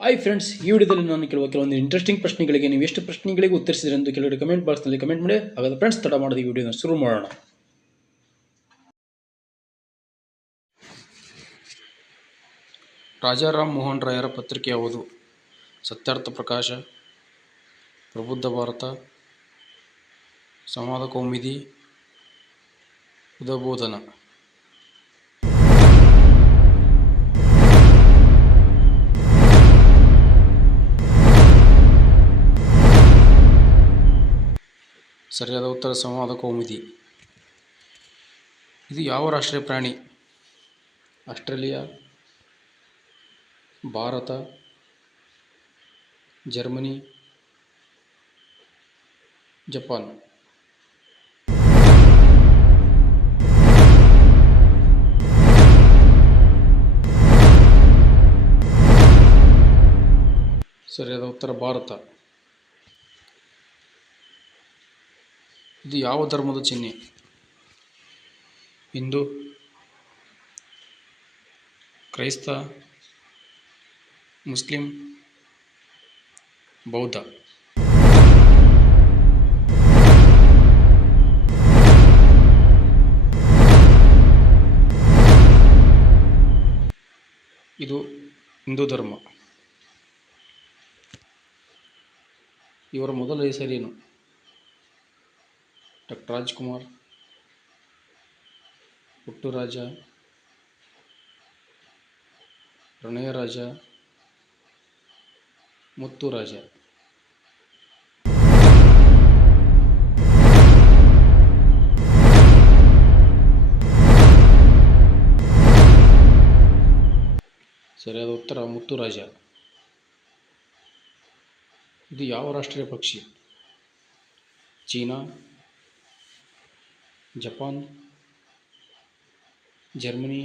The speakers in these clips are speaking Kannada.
ಹಾಯ್ ಫ್ರೆಂಡ್ಸ್, ಈ ವಿಡಿಯೋದಲ್ಲಿ ನಾನು ಕೆಲವೊಂದು ಇಂಟ್ರೆಸ್ಟಿಂಗ್ ಪ್ರಶ್ನೆಗಳಿಗೆ ನೀವು ಎಷ್ಟು ಪ್ರಶ್ನೆಗಳಿಗೆ ಉತ್ತರಿಸಿದ್ರೆ ಎಂದು ಕೆಲವರು ಕಮೆಂಟ್ ಬಾಕ್ಸ್ನಲ್ಲಿ ಕಮೆಂಟ್ ಮಾಡಿ. ಹಾಗಾದ್ರೆ ಫ್ರೆಂಡ್ಸ್, ತಡ ಮಾಡದೆ ಈ ವಿಡಿಯೋನ ಶುರು ಮಾಡೋಣ. ರಾಜಾ ರಾಮ್ ಮೋಹನ್ ರಾಯರ ಪತ್ರಿಕೆ ಯಾವುದು? ಸತ್ಯಾರ್ಥ ಪ್ರಕಾಶ, ಪ್ರಬುದ್ಧ ಭಾರತ, ಸಂವಾದ ಕೌಮುದಿ, ಉದಬೋಧನ. ಸರಿಯಾದ ಉತ್ತರ ಸಂವಾದ ಕೌಮುದಿ. ಇದು ಯಾವ ರಾಷ್ಟ್ರೀಯ ಪ್ರಾಣಿ? Australia, Bharat, Germany, Japan. ಸರಿಯಾದ ಉತ್ತರ ಭಾರತ. ಇದು ಯಾವ ಧರ್ಮದ ಚಿಹ್ನೆ? ಹಿಂದೂ, ಕ್ರೈಸ್ತ, ಮುಸ್ಲಿಂ, ಬೌದ್ಧ. ಇದು ಹಿಂದೂ ಧರ್ಮ. ಇವರ ಮೊದಲ ಹೆಸರೇನು? ಡಾಕ್ಟರ್ ರಾಜ್ಕುಮಾರ್, ಪುಟ್ಟುರಾಜ, ಪ್ರಣಯರಾಜ, ಮುತ್ತುರಾಜ. ಸರಿಯಾದ ಉತ್ತರ ಮುತ್ತುರಾಜ. ಇದು ಯಾವ ರಾಷ್ಟ್ರೀಯ ಪಕ್ಷಿ? China, Japan, Germany,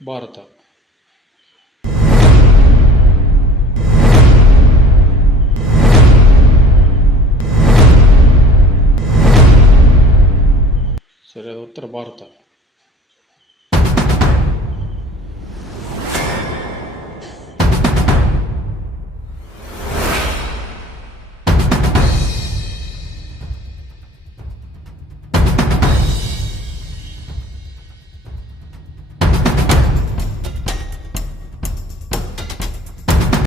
Bharat. ಸರಿಯಾದ ಉತ್ತರ ಭಾರತ.